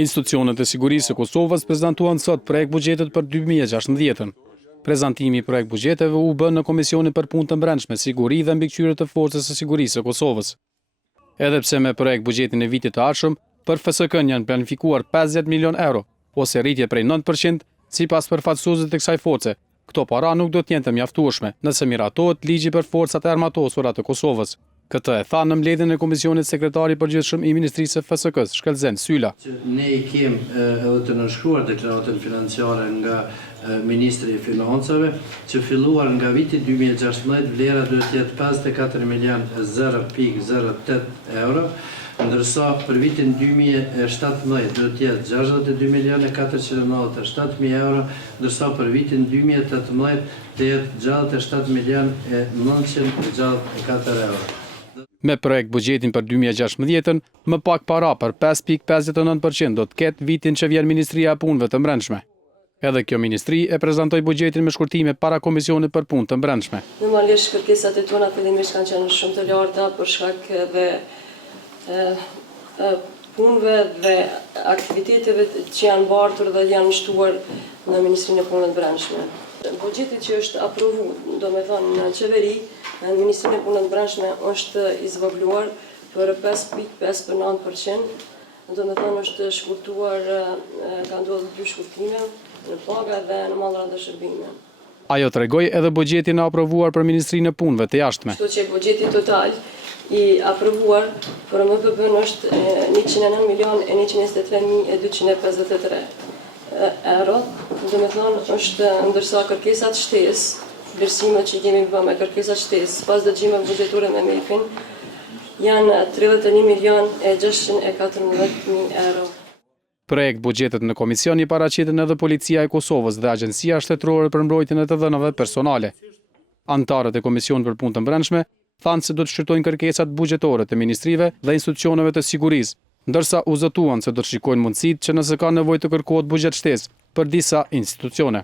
Institucionet e sigurisë së Kosovës prezantuan sot projekt buxhetit për 2016. Prezantimi i projekt buxheteve u bë në Komisionin për Punë të Brendshme, Siguri dhe Mbikëqyrje të Forcës së Sigurisë së Kosovës. Edhe pse me projekt buxhetin e vitit të ardhshëm, për FSK-n janë planifikuar 50 milion euro, ose rritje prej 9%, sipas përfaqësuesit të kësaj force. Këto para nuk do të jenë të mjaftueshme nëse miratohet ligji për forcat e armatosura të Kosovës. Këtë e tha në mbledhjen e Komisionit sekretari i përgjithshëm i Ministrisë së FSK-s, Shkelzen Syla. Ne I kemi edhe të nënshkruar deklaratën financiare nga Ministri I Financave, që filluar nga viti 2016 vlera duhet të jetë 54 milion 0,08 euro, ndërsa për vitin 2017 duhet të jetë 62 milion 497.000 euro, ndërsa për vitin 2018 të jetë 67 milion 964 euro. Me projekt buxhetin për 2016, më pak para për 5,59% do të ketë vitin që vjen Ministria e Punëve të Brendshme. Edhe kjo ministri e prezantoi buxhetin me shkurtime para Komisionit për Punë të Brendshme. Normalisht kërkesat e tona fillimisht kanë qenë shumë të larta për shkak edhe punëve dhe aktiviteteve që janë bartur dhe janë shtuar në Ministrinë e Punëve të Brendshme. Buxheti që është aprovu, domethënë në qeveri, në Ministrinë e Punëve të Brendshme është I zvogëluar për 5,59%, domethënë është shkurtuar, ka ndodhur 2 shkurtime në paga dhe në mallra dhe shërbime. Ajo tregoi edhe buxhetin e aprovuar për Ministrinë e Punëve të Jashtme. Kështu që buxheti total I aprovuar për MPB-n është 109 milion e 123.253 euro, domethënë është ndërsa kërkesat shtesë, vlerësimet që kemi bërë me kërkesat shtesë, pas dëgjimeve buxhetore me MEF-in, janë 31 milion e 614.000 euro. Projekt buxhetet në komision I paraqiten edhe Policia e Kosovës dhe Agjencia Shtetërore për Mbrojtjen e të dhënave personale. Antarët e Komisionit për Punë të Brendshme thanë se do të shqyrtojnë kërkesat buxhetore të ministrive dhe institucioneve të sigurisë, ndërsa u zotuan se do të shikojnë mundësitë që nëse ka nevojë të kërkohet buxhet shtesë për disa institucione.